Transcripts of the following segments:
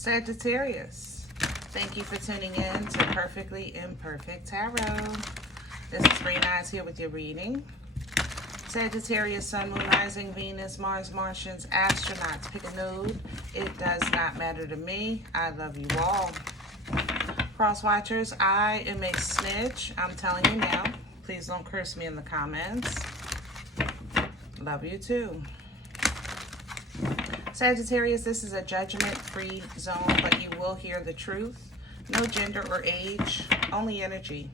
Sagittarius, thank you for tuning in to Perfectly Imperfect Tarot. This is Green Eyes here with your reading. Sagittarius, Sun, Moon, Rising, Venus, Mars, Martians, astronauts. Pick a node. It does not matter to me. I love you all. Cross watchers, I am a snitch. I'm telling you now. Please don't curse me in the comments. Love you too. Sagittarius, this is a judgment-free zone, but you will hear the truth. No gender or age, only energy.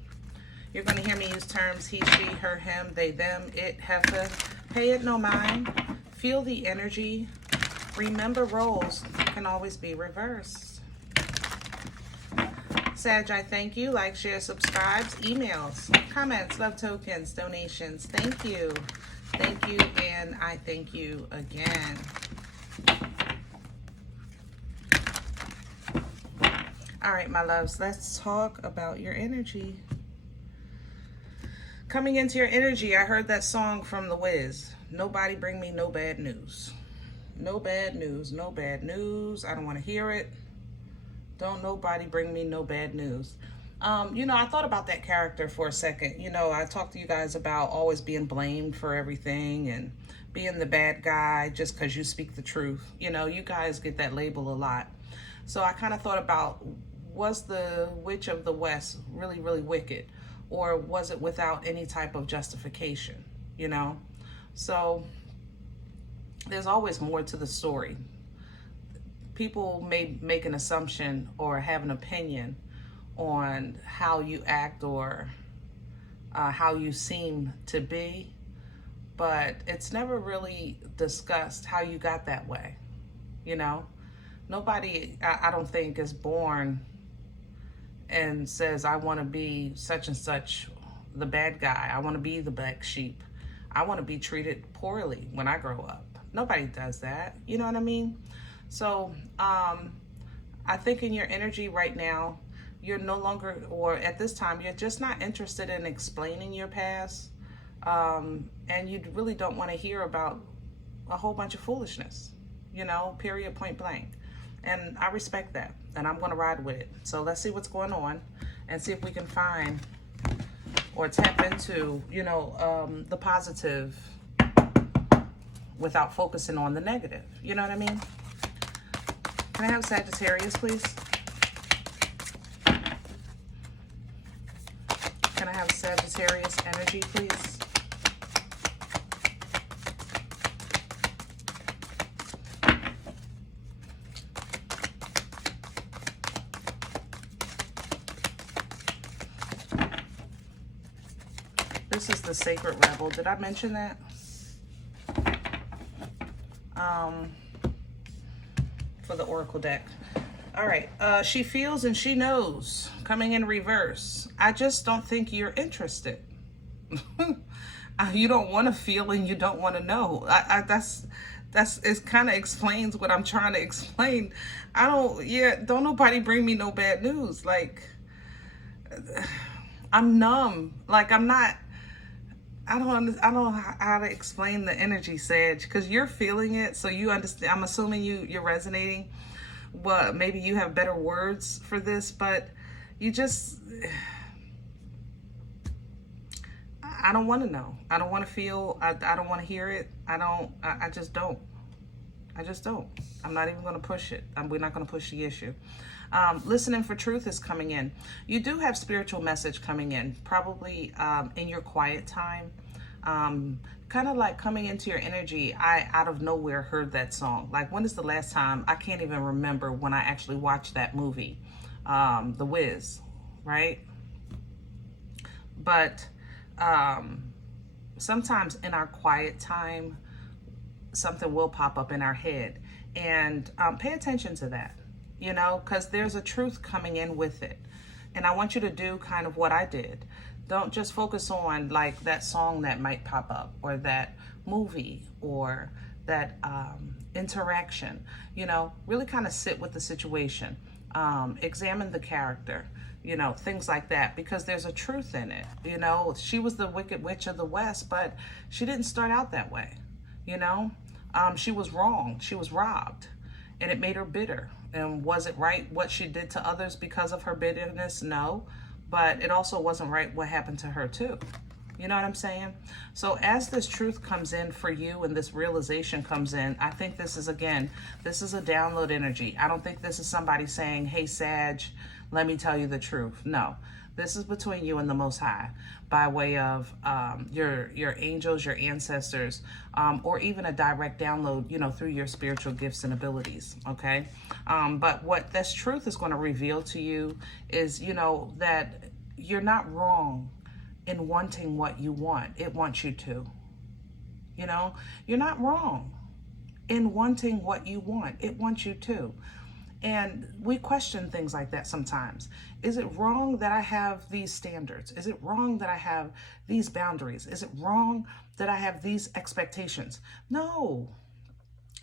You're going to hear me use terms he, she, her, him, they, them, it, heifer. Pay it no mind. Feel the energy. Remember, roles can always be reversed. Sag, I thank you. Like, share, subscribes, emails, comments, love tokens, donations. Thank you. Thank you, and I thank you again. All right, my loves, let's talk about your energy. Coming into your energy, I heard that song from The Wiz. Nobody bring me no bad news. No bad news, no bad news. I don't want to hear it. Don't nobody bring me no bad news. You know, I thought about that character for a second. You know, I talked to you guys about always being blamed for everything and being the bad guy just because you speak the truth. You know, you guys get that label a lot. So I kind of thought about, was the Witch of the West really, really wicked? Or was it without any type of justification, you know? So there's always more to the story. People may make an assumption or have an opinion on how you act or how you seem to be, but it's never really discussed how you got that way, you know? Nobody, I don't think, is born and says, I want to be such and such, the bad guy. I want to be the black sheep. I want to be treated poorly when I grow up. Nobody does that. You know what I mean? So I think in your energy right now, you're no longer, or at this time, you're just not interested in explaining your past. And you really don't want to hear about a whole bunch of foolishness, you know, period, point blank. And I respect that, and I'm going to ride with it. So let's see what's going on and see if we can find or tap into, you know, the positive without focusing on the negative. You know what I mean? Can I have Sagittarius, please? Can I have Sagittarius energy, please? This is the Sacred Rebel. Did I mention that? For the Oracle deck. All right. She feels and she knows. Coming in reverse. I just don't think you're interested. You don't want to feel and you don't want to know. It kind of explains what I'm trying to explain. Don't nobody bring me no bad news. Like, I'm numb. Like, I'm not, I don't know how to explain the energy, Sag, because you're feeling it, so you understand. I'm assuming you're resonating. Well, maybe you have better words for this, but you just, I don't want to know. I don't want to feel. I don't want to hear it. I just don't. I just don't. I'm not even going to push it. We're not going to push the issue. Listening for truth is coming in. You do have spiritual message coming in, probably in your quiet time. Kind of like coming into your energy. I, out of nowhere, heard that song. Like, when is the last time? I can't even remember when I actually watched that movie, The Wiz, right? But sometimes in our quiet time, something will pop up in our head. And pay attention to that, you know, because there's a truth coming in with it. And I want you to do kind of what I did. Don't just focus on like that song that might pop up, or that movie, or that interaction. You know, really kind of sit with the situation. Examine the character, you know, things like that, because there's a truth in it. You know, she was the Wicked Witch of the West, but she didn't start out that way, you know. She was wrong. She was robbed, and it made her bitter. And was it right what she did to others because of her bitterness? No. But it also wasn't right what happened to her too. You know what I'm saying? So as this truth comes in for you and this realization comes in, I think this is, again, this is a download energy. I don't think this is somebody saying, hey, Sag, let me tell you the truth. No, this is between you and the Most High by way of your angels, your ancestors, or even a direct download, you know, through your spiritual gifts and abilities, okay? But what this truth is going to reveal to you is, you know, that you're not wrong in wanting what you want. It wants you to. You know, you're not wrong in wanting what you want. It wants you to. And we question things like that sometimes. Is it wrong that I have these standards? Is it wrong that I have these boundaries? Is it wrong that I have these expectations? No.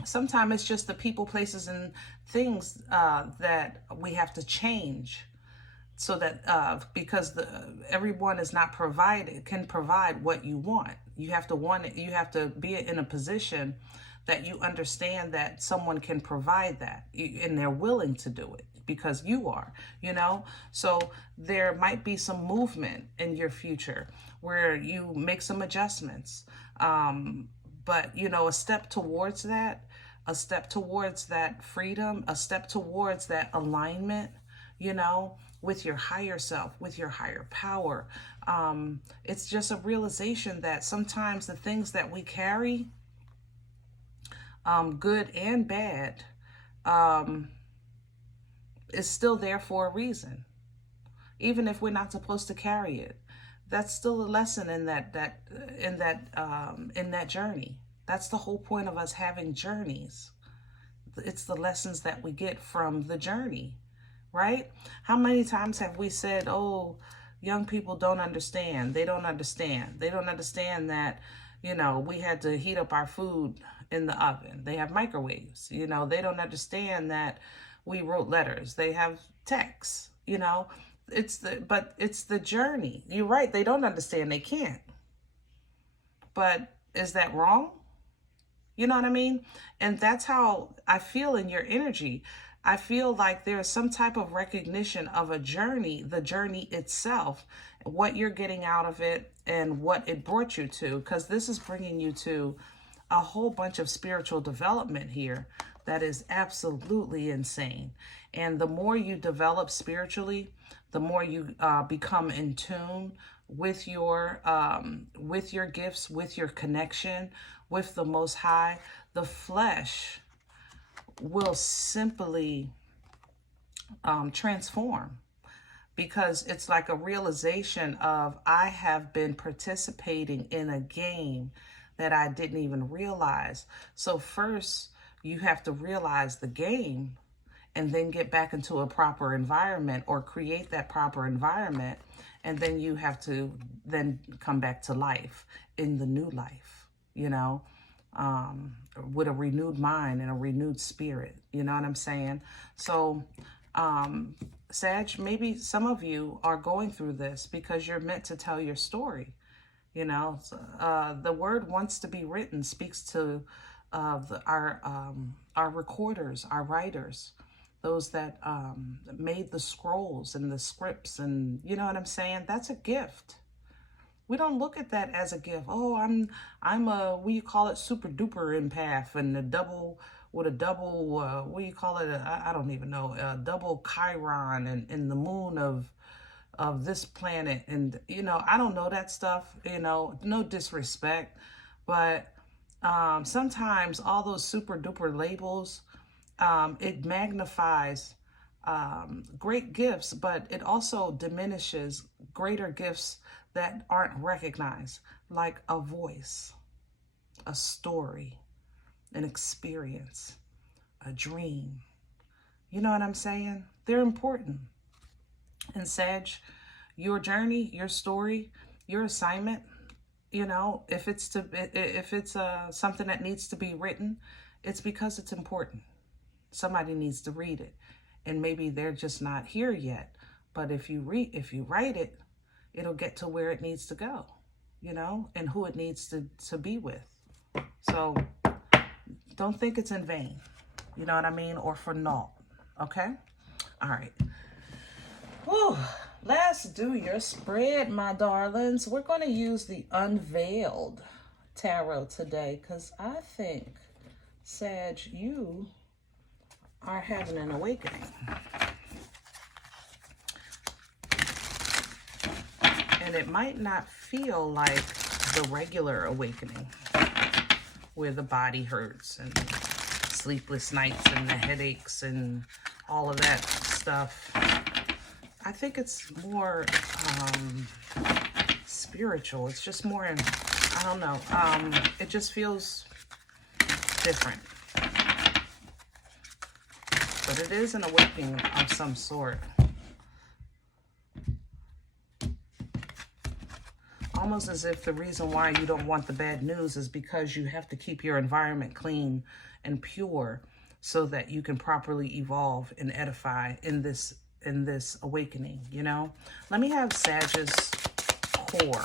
Sometimes it's just the people, places, and things that we have to change. So that because everyone is not can provide what you want. You have to want it. You have to be in a position that you understand that someone can provide that, and they're willing to do it because you are, you know. So there might be some movement in your future where you make some adjustments, but you know, a step towards that freedom, a step towards that alignment, you know, with your higher self, with your higher power. It's just a realization that sometimes the things that we carry, good and bad, is still there for a reason. Even if we're not supposed to carry it, that's still a lesson in that journey. That's the whole point of us having journeys. It's the lessons that we get from the journey. Right? How many times have we said, oh, young people don't understand. They don't understand. They don't understand that, you know, we had to heat up our food in the oven. They have microwaves. You know, they don't understand that we wrote letters. They have texts, you know. But it's the journey. You're right. They don't understand. They can't. But is that wrong? You know what I mean? And that's how I feel in your energy. I feel like there's some type of recognition of a journey, the journey itself, what you're getting out of it and what it brought you to, because this is bringing you to a whole bunch of spiritual development here that is absolutely insane. And the more you develop spiritually, the more you become in tune with your gifts, with your connection, with the Most High, the flesh will simply transform, because it's like a realization of, I have been participating in a game that I didn't even realize. So first you have to realize the game and then get back into a proper environment or create that proper environment. And then you have to then come back to life in the new life, you know, with a renewed mind and a renewed spirit. You know what I'm saying? So, Sag, maybe some of you are going through this because you're meant to tell your story. You know, the word wants to be written speaks to our recorders, our writers, those that made the scrolls and the scripts, and you know what I'm saying? That's a gift. We don't look at that as a gift. Oh, I'm a, what do you call it, super duper empath, and what do you call it? I don't even know, a double Chiron and the moon of this planet. And, you know, I don't know that stuff, you know, no disrespect, but sometimes all those super duper labels, it magnifies great gifts, but it also diminishes greater gifts that aren't recognized, like a voice, a story, an experience, a dream. You know what I'm saying? They're important. And Sag, your journey, your story, your assignment, you know, if it's something that needs to be written, it's because it's important. Somebody needs to read it, and maybe they're just not here yet. But if you write it, it'll get to where it needs to go, you know, and who it needs to be with. So don't think it's in vain, you know what I mean, or for naught. Okay? All right. Whew. Let's do your spread, my darlings. We're going to use the Unveiled Tarot today because I think, Sag, you are having an awakening. And it might not feel like the regular awakening where the body hurts and sleepless nights and the headaches and all of that stuff. I think it's more spiritual. It's just more, I don't know. It just feels different. But it is an awakening of some sort. Almost as if the reason why you don't want the bad news is because you have to keep your environment clean and pure so that you can properly evolve and edify in this awakening, you know? Let me have Sag's core.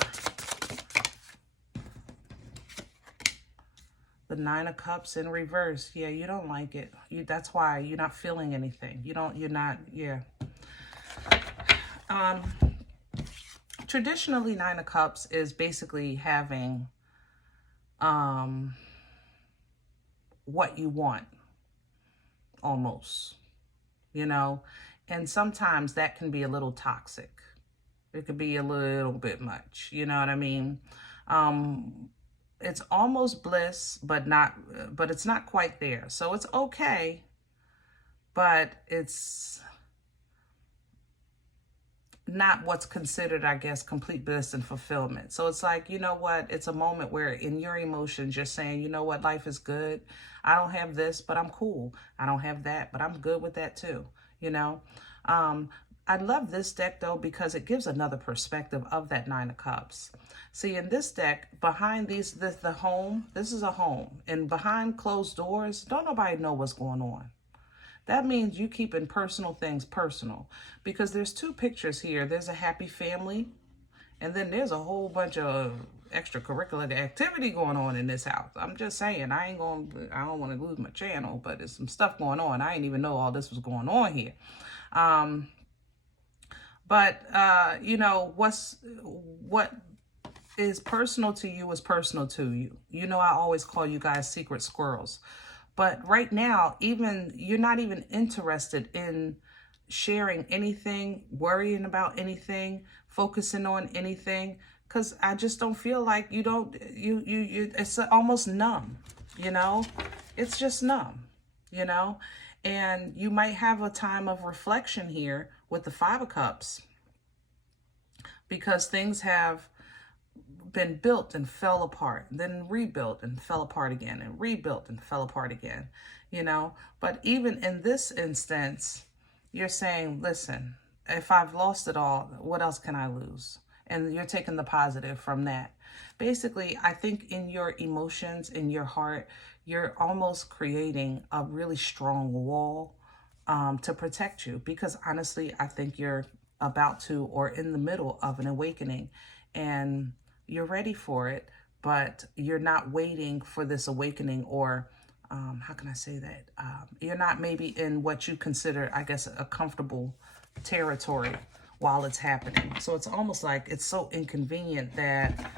The Nine of Cups in reverse. Yeah, you don't like it. That's why you're not feeling anything. Yeah. Traditionally, Nine of Cups is basically having what you want, almost, you know? And sometimes that can be a little toxic. It could be a little bit much, you know what I mean? It's almost bliss, but it's not quite there. So it's okay, but it's not what's considered, I guess, complete bliss and fulfillment. So it's like, you know what? It's a moment where in your emotions, you're saying, you know what? Life is good. I don't have this, but I'm cool. I don't have that, but I'm good with that too. You know, I love this deck though, because it gives another perspective of that Nine of Cups. See, in this deck, behind the home, this is a home, and behind closed doors, don't nobody know what's going on. That means you keeping personal things personal, because there's two pictures here. There's a happy family, and then there's a whole bunch of extracurricular activity going on in this house. I'm just saying, I don't want to lose my channel, but there's some stuff going on. I didn't even know all this was going on here. You know, what is personal to you is personal to you. You know, I always call you guys secret squirrels. But right now, you're not even interested in sharing anything, worrying about anything, focusing on anything, because I just don't feel like it's almost numb, you know? It's just numb, you know? And you might have a time of reflection here with the Five of Cups, because things have been built and fell apart, then rebuilt and fell apart again, and rebuilt and fell apart again, you know? But even in this instance, you're saying, listen, if I've lost it all, what else can I lose? And you're taking the positive from that. Basically, I think in your emotions, in your heart, you're almost creating a really strong wall to protect you, because honestly, I think you're about to, or in the middle of an awakening, and you're ready for it, but you're not waiting for this awakening, or how can I say that? You're not maybe in what you consider, I guess, a comfortable territory while it's happening. So it's almost like it's so inconvenient that,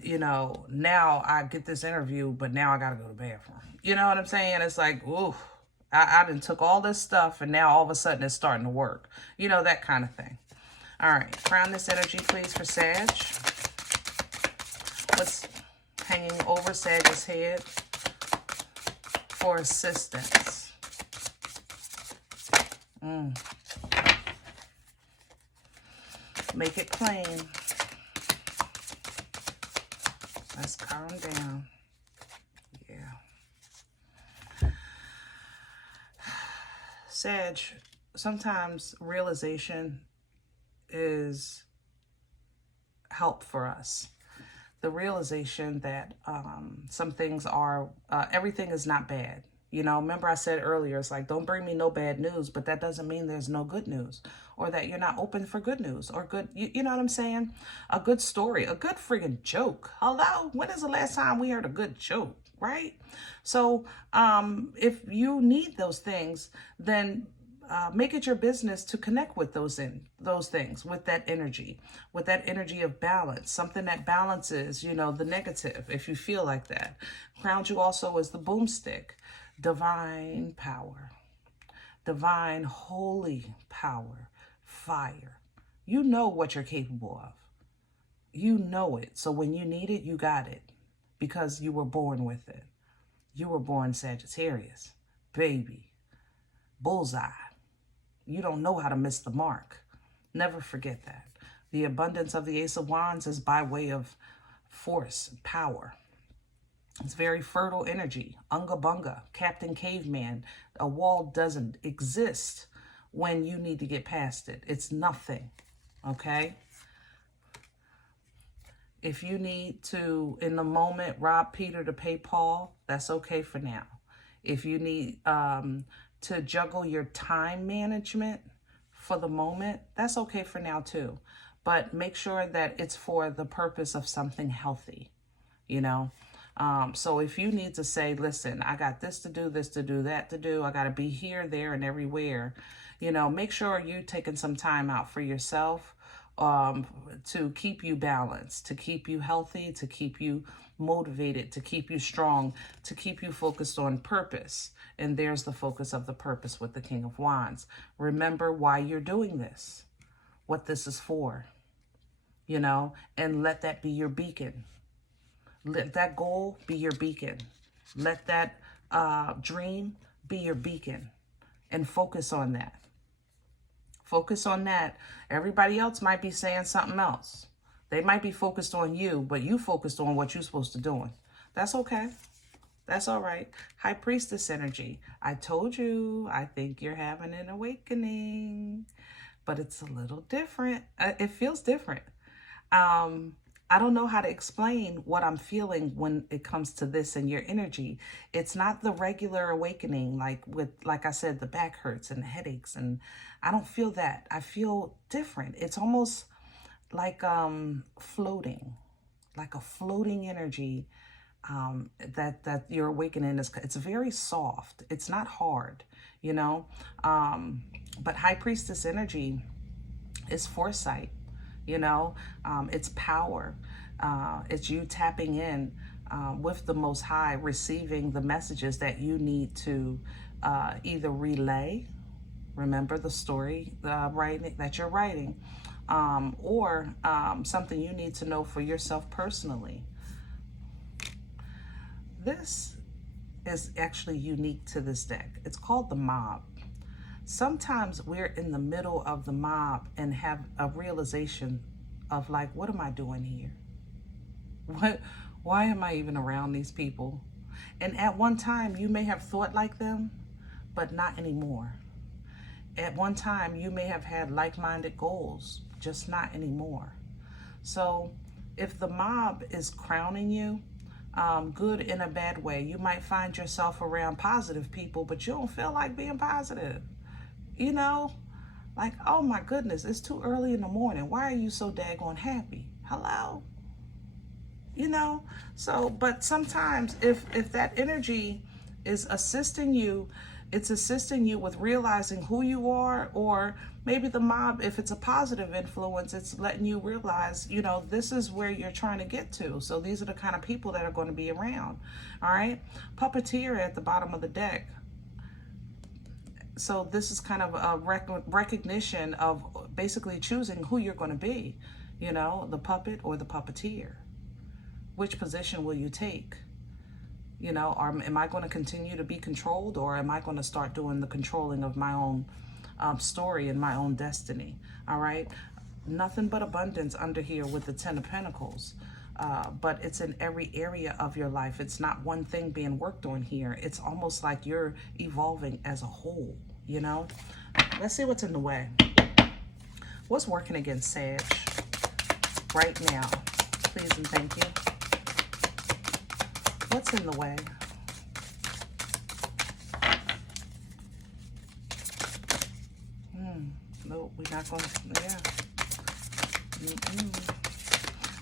you know, now I get this interview, but now I got to go to the bathroom. You know what I'm saying? It's like, ooh, I done took all this stuff and now all of a sudden it's starting to work. You know, that kind of thing. All right, crown this energy, please, for Sag. What's hanging over Sag's head for assistance? Make it plain. Let's calm down. Yeah. Sag, sometimes realization is help for us. The realization that some things are, everything is not bad. You know, remember I said earlier, it's like, don't bring me no bad news, but that doesn't mean there's no good news, or that you're not open for good news, or good, you know what I'm saying? A good story, a good friggin' joke. Hello? When is the last time we heard a good joke, right? So if you need those things, then make it your business to connect with those things, with that energy of balance, something that balances, you know, the negative, if you feel like that. Ground you also as the boomstick, divine power, divine holy power, fire. You know what you're capable of. You know it. So when you need it, you got it, because you were born with it. You were born Sagittarius, baby, bullseye. You don't know how to miss the mark. Never forget that. The abundance of the Ace of Wands is by way of force, power. It's very fertile energy. Unga bunga, Captain Caveman. A wall doesn't exist when you need to get past it. It's nothing, okay? If you need to, in the moment, rob Peter to pay Paul, that's okay for now. If you need to juggle your time management for the moment, that's okay for now too. But make sure that it's for the purpose of something healthy, you know? So if you need to say, listen, I got this to do, that to do, I got to be here, there, and everywhere, you know, make sure you're taking some time out for yourself, to keep you balanced, to keep you healthy, to keep you motivated, to keep you strong, to keep you focused on purpose. And there's the focus of the purpose with the King of Wands. Remember why you're doing this, what this is for, you know, and let that be your beacon. Let that goal be your beacon. Let that dream be your beacon, and focus on that. Focus on that. Everybody else might be saying something else. They might be focused on you, but you focused on what you're supposed to do. That's okay. That's all right. High Priestess energy. I told you, I think you're having an awakening, but it's a little different. It feels different. I don't know how to explain what I'm feeling when it comes to this and your energy. It's not the regular awakening, like I said, the back hurts and the headaches, and I don't feel that. I feel different. It's almost like floating, like a floating energy that your awakening is. It's very soft. It's not hard, you know. But High Priestess energy is foresight. You know, it's power. It's you tapping in with the Most High, receiving the messages that you need to either relay, remember the story that you're writing, or something you need to know for yourself personally. This is actually unique to this deck. It's called the Mob. Sometimes we're in the middle of the mob and have a realization of like, what am I doing here? Why am I even around these people? And at one time you may have thought like them, but not anymore. At one time you may have had like-minded goals, just not anymore. So if the mob is crowning you, good in a bad way, you might find yourself around positive people, but you don't feel like being positive. You know, like, oh my goodness, it's too early in the morning. Why are you so daggone happy? Hello? You know, so, but sometimes if that energy is assisting you, it's assisting you with realizing who you are, or maybe the mob, if it's a positive influence, it's letting you realize, you know, this is where you're trying to get to. So these are the kind of people that are going to be around. All right. Puppeteer at the bottom of the deck. So this is kind of a recognition of basically choosing who you're going to be, you know, the puppet or the puppeteer. Which position will you take? You know, am I going to continue to be controlled, or am I going to start doing the controlling of my own story and my own destiny? All right. Nothing but abundance under here with the 10 of Pentacles. But it's in every area of your life. It's not one thing being worked on here. It's almost like you're evolving as a whole, you know? Let's see what's in the way. What's working against Sag right now? Please and thank you. What's in the way? No, we're not going to, yeah.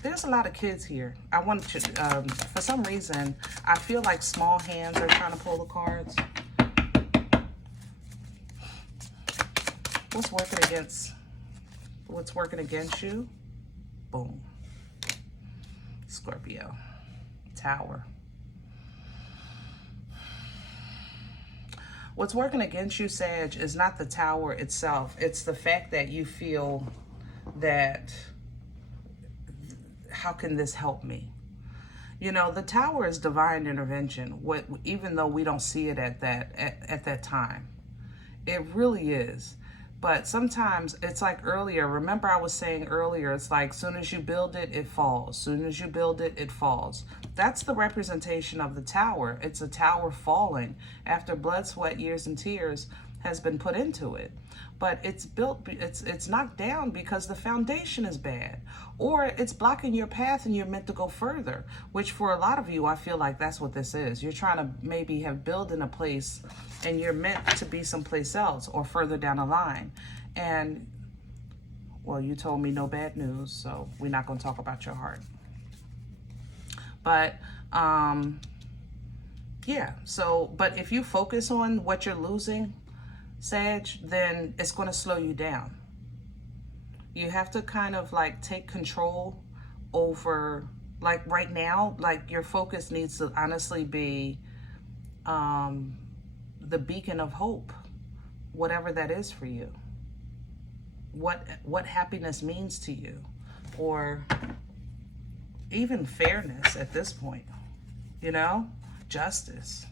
There's a lot of kids here. I want to, for some reason, I feel like small hands are trying to pull the cards. What's working against you? Boom. Scorpio. Tower. What's working against you, Sag, is not the tower itself. It's the fact that you feel that, how can this help me? You know, the tower is divine intervention, even though we don't see it at that time. It really is. But sometimes it's like earlier. Remember I was saying earlier, it's like soon as you build it, it falls. Soon as you build it, it falls. That's the representation of the tower. It's a tower falling after blood, sweat, years, and tears has been put into it. But it's built, it's knocked down because the foundation is bad, or it's blocking your path and you're meant to go further, which for a lot of you, I feel like that's what this is. You're trying to maybe have built in a place and you're meant to be someplace else or further down the line. And, well, you told me no bad news, so we're not going to talk about your heart. But, yeah, so, but if you focus on what you're losing, Sag, then it's going to slow you down. You have to kind of like take control over, like right now, like your focus needs to honestly be the beacon of hope, whatever that is for you. What happiness means to you, or even fairness at this point, you know, justice.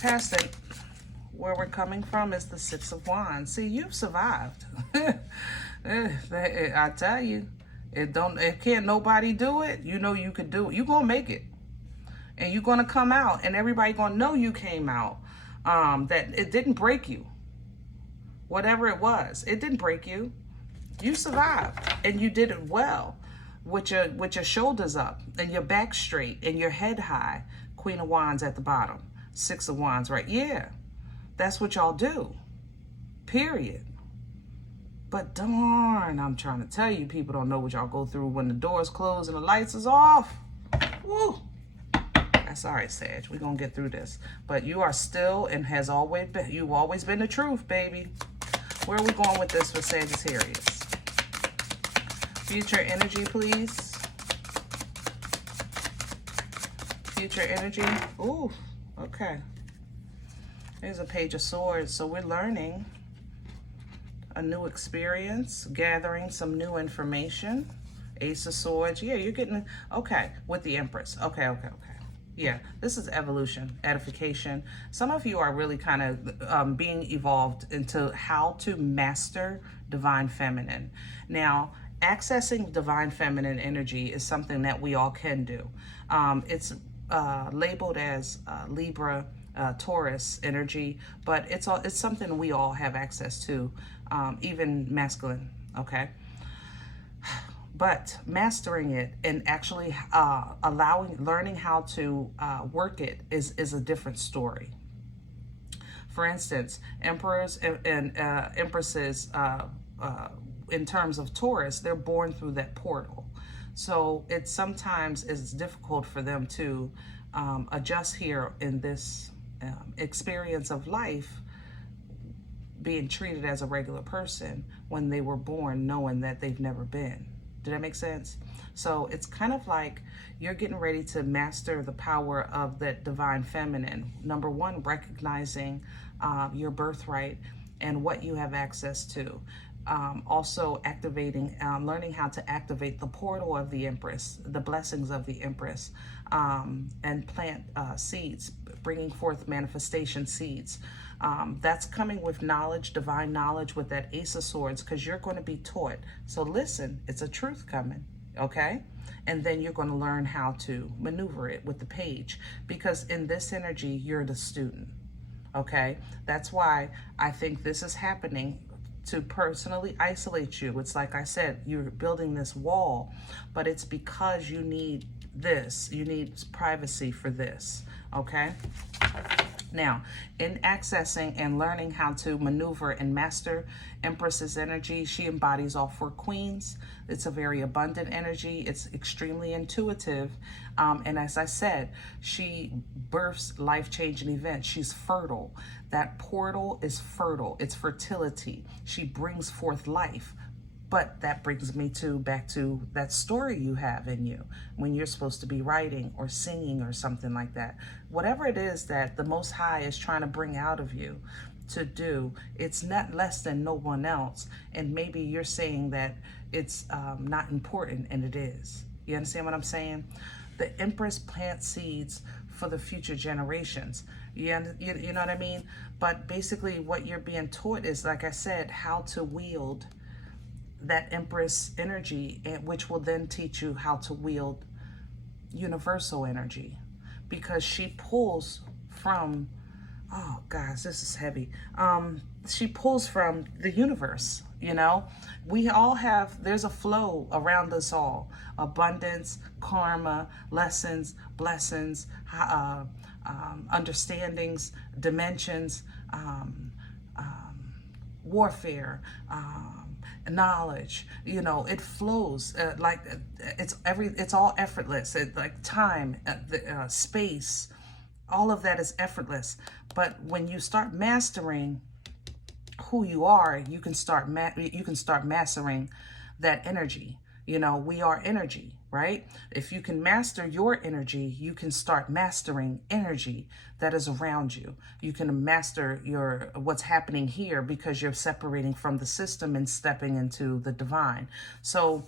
Past it. Where we're coming from is the Six of Wands. See, you've survived. I tell you, it can't nobody do it. You know you could do it. You're gonna make it, and you're gonna come out, and everybody gonna know you came out. That it didn't break you. Whatever it was, it didn't break you. You survived, and you did it well, with your shoulders up and your back straight and your head high. Queen of Wands at the bottom. Six of Wands, right? Yeah. That's what y'all do, period. But darn, I'm trying to tell you, people don't know what y'all go through when the doors close and the lights is off. Woo. That's all right, Sag. We're going to get through this. But you are still and has always been, you've always been the truth, baby. Where are we going with this for Sagittarius? Future energy, please. Future energy. Ooh, okay. There's a Page of Swords. So we're learning a new experience, gathering some new information. Ace of Swords. Yeah, you're getting, okay, with the Empress. Okay. Yeah, this is evolution, edification. Some of you are really kind of being evolved into how to master divine feminine. Now, accessing divine feminine energy is something that we all can do. It's labeled as Libra, Taurus energy, but it's something we all have access to, even masculine, okay? But mastering it and actually learning how to work it is a different story. For instance, emperors and empresses, in terms of Taurus, they're born through that portal. So it sometimes is difficult for them to adjust here in this experience of life, being treated as a regular person when they were born knowing that they've never been. Did that make sense? So it's kind of like you're getting ready to master the power of that divine feminine. Number one, recognizing your birthright and what you have access to. Also activating, learning how to activate the portal of the Empress, the blessings of the Empress, and plant seeds, bringing forth manifestation seeds. That's coming with knowledge, divine knowledge, with that Ace of Swords, because you're going to be taught. So listen, it's a truth coming, okay? And then you're going to learn how to maneuver it with the Page, because in this energy, you're the student, okay? That's why I think this is happening, to personally isolate you. It's like I said, you're building this wall, but it's because you need this. You need privacy for this, okay? Now, in accessing and learning how to maneuver and master Empress's energy, she embodies all four queens. It's a very abundant energy. It's extremely intuitive. And as I said, she births life-changing events. She's fertile. That portal is fertile. It's fertility. She brings forth life. But that brings me back to that story you have in you when you're supposed to be writing or singing or something like that. Whatever it is that the Most High is trying to bring out of you to do, it's not less than no one else. And maybe you're saying that it's not important, and it is. You understand what I'm saying? The Empress plants seeds for the future generations. You know what I mean? But basically what you're being taught is, like I said, how to wield that Empress energy, which will then teach you how to wield universal energy, because she pulls from, oh guys, this is heavy. She pulls from the universe. You know, we all have, there's a flow around us all: abundance, karma, lessons, blessings, understandings, dimensions, warfare, knowledge. You know, it flows like it's all effortless. Like time, space, all of that is effortless. But when you start mastering who you are, you can start mastering that energy. You know, we are energy, right? If you can master your energy, you can start mastering energy that is around you. You can master what's happening here, because you're separating from the system and stepping into the divine. So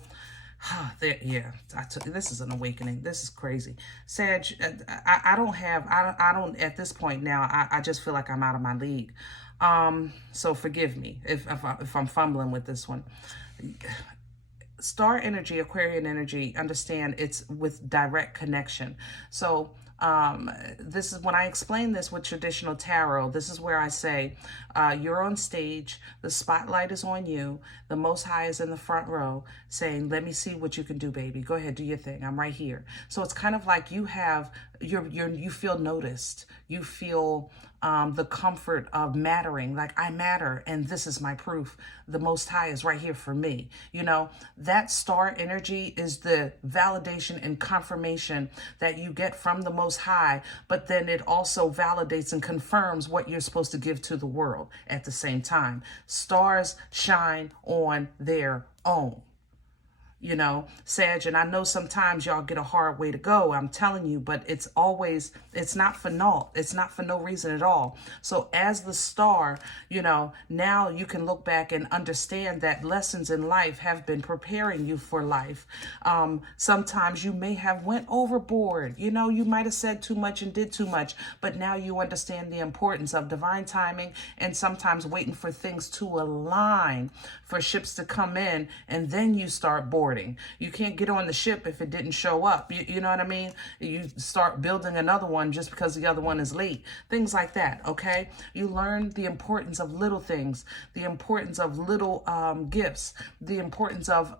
this is an awakening. This is crazy. Sag, I don't at this point now, I just feel like I'm out of my league. So forgive me if I'm fumbling with this one. Star energy, Aquarian energy, understand it's with direct connection. So this is when I explain this with traditional tarot. This is where I say, you're on stage, the spotlight is on you, the Most High is in the front row saying, let me see what you can do, baby. Go ahead, do your thing. I'm right here. So it's kind of like you feel noticed. You feel the comfort of mattering, like I matter, and this is my proof. The Most High is right here for me. You know, that star energy is the validation and confirmation that you get from the Most High, but then it also validates and confirms what you're supposed to give to the world at the same time. Stars shine on their own. You know, Sag, and I know sometimes y'all get a hard way to go, I'm telling you, but it's not for naught. It's not for no reason at all. So as the star, you know, now you can look back and understand that lessons in life have been preparing you for life. Sometimes you may have went overboard. You know, you might have said too much and did too much, but now you understand the importance of divine timing and sometimes waiting for things to align, for ships to come in, and then you start boarding. You can't get on the ship if it didn't show up. You know what I mean? You start building another one just because the other one is late. Things like that, okay? You learn the importance of little things, the importance of little gifts, the importance of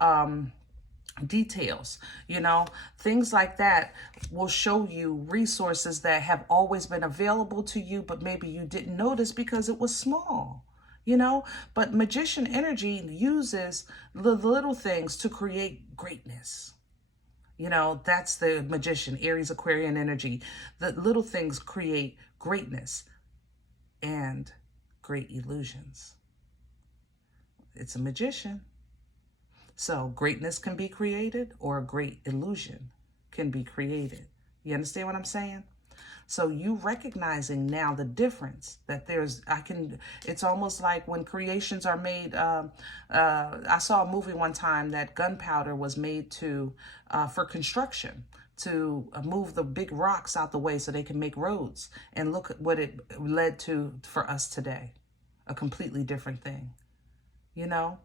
details. You know, things like that will show you resources that have always been available to you, but maybe you didn't notice because it was small. You know, but magician energy uses the little things to create greatness. You know, that's the magician, Aries, Aquarian energy. The little things create greatness and great illusions. It's a magician. So greatness can be created, or a great illusion can be created. You understand what I'm saying? So you recognizing now the difference that it's almost like when creations are made. I saw a movie one time that gunpowder was made for construction, to move the big rocks out the way so they can make roads. And look at what it led to for us today. A completely different thing, you know?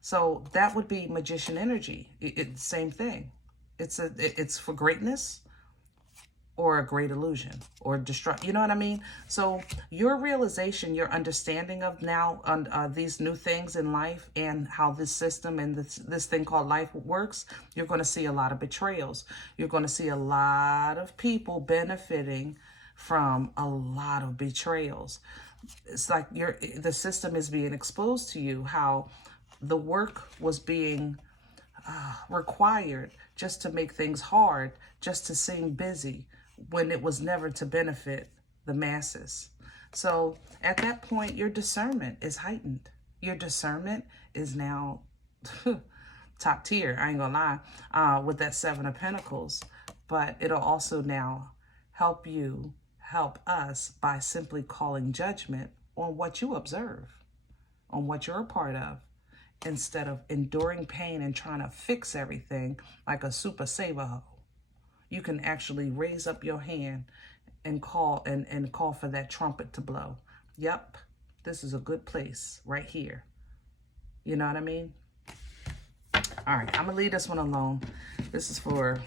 So that would be magician energy. Same thing. It's for greatness, or a great illusion, or destruct. You know what I mean? So your realization, your understanding of now these new things in life, and how this system and this thing called life works, you're going to see a lot of betrayals. You're going to see a lot of people benefiting from a lot of betrayals. It's like the system is being exposed to you, how the work was being required just to make things hard, just to seem busy, when it was never to benefit the masses. So at that point, your discernment is heightened. Your discernment is now top tier, I ain't gonna lie, with that Seven of Pentacles. But it'll also now help us by simply calling judgment on what you observe, on what you're a part of, instead of enduring pain and trying to fix everything like a super saver hoe. You can actually raise up your hand and call for that trumpet to blow. Yep, this is a good place right here. You know what I mean? All right, I'm gonna leave this one alone. This is for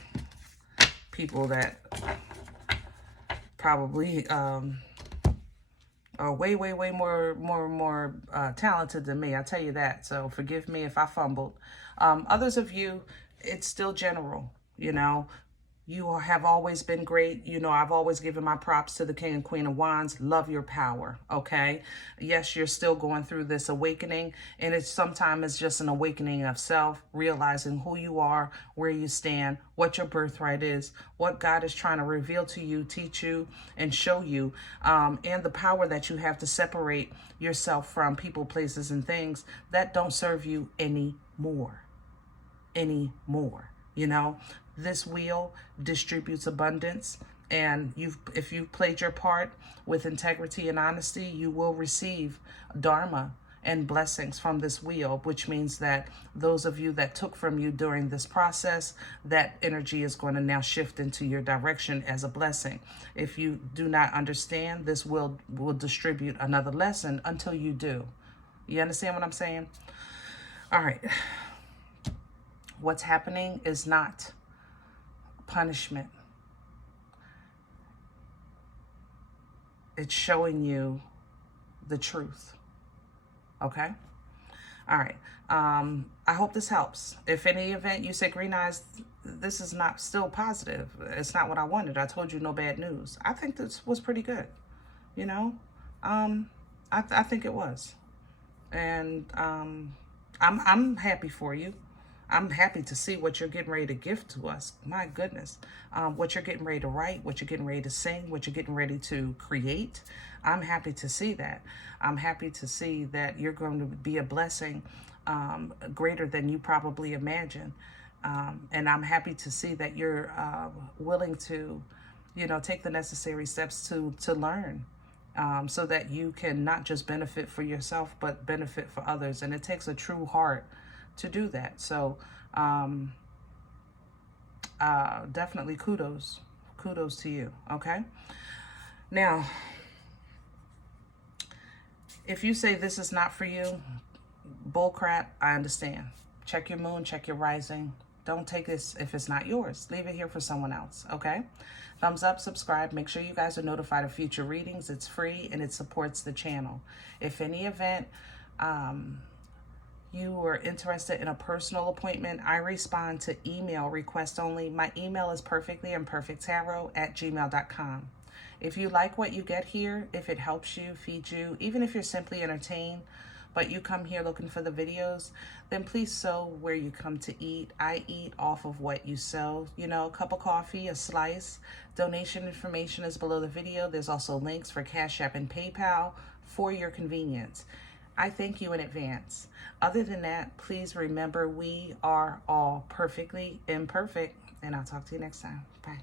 people that probably are way more talented than me. I'll tell you that. So forgive me if I fumbled. Others of you, it's still general, you know. You have always been great. You know, I've always given my props to the King and Queen of Wands. Love your power, okay? Yes, you're still going through this awakening, and sometimes it's just an awakening of self, realizing who you are, where you stand, what your birthright is, what God is trying to reveal to you, teach you, and show you, and the power that you have to separate yourself from people, places, and things that don't serve you anymore. You know, this wheel distributes abundance, and if you've played your part with integrity and honesty, you will receive dharma and blessings from this wheel, which means that those of you that took from you during this process, that energy is going to now shift into your direction as a blessing. If you do not understand, this will distribute another lesson until you do. You understand what I'm saying? All right. What's happening is not punishment. It's showing you the truth. Okay? All right. I hope this helps. If any event you say, Green Eyes, this is not still positive. It's not what I wanted. I told you no bad news. I think this was pretty good. You know? I think it was. And I'm happy for you. I'm happy to see what you're getting ready to give to us. My goodness. What you're getting ready to write, what you're getting ready to sing, what you're getting ready to create. I'm happy to see that. I'm happy to see that you're going to be a blessing greater than you probably imagine. And I'm happy to see that you're willing to, you know, take the necessary steps to learn. So that you can not just benefit for yourself, but benefit for others. And it takes a true heart to do that. So definitely kudos to you. Okay, now if you say this is not for you, bull crap, I understand. Check your moon, check your rising. Don't take this if it's not yours. Leave it here for someone else. Okay, thumbs up, subscribe. Make sure you guys are notified of future readings. It's free and it supports the channel. If any event you are interested in a personal appointment, I respond to email request only. My email is perfectlyimperfecttarot@gmail.com. If you like what you get here, if it helps you, feeds you, even if you're simply entertained, but you come here looking for the videos, then please sow where you come to eat. I eat off of what you sow. You know, a cup of coffee, a slice. Donation information is below the video. There's also links for CashApp and PayPal for your convenience. I thank you in advance. Other than that, please remember we are all perfectly imperfect, and I'll talk to you next time. Bye.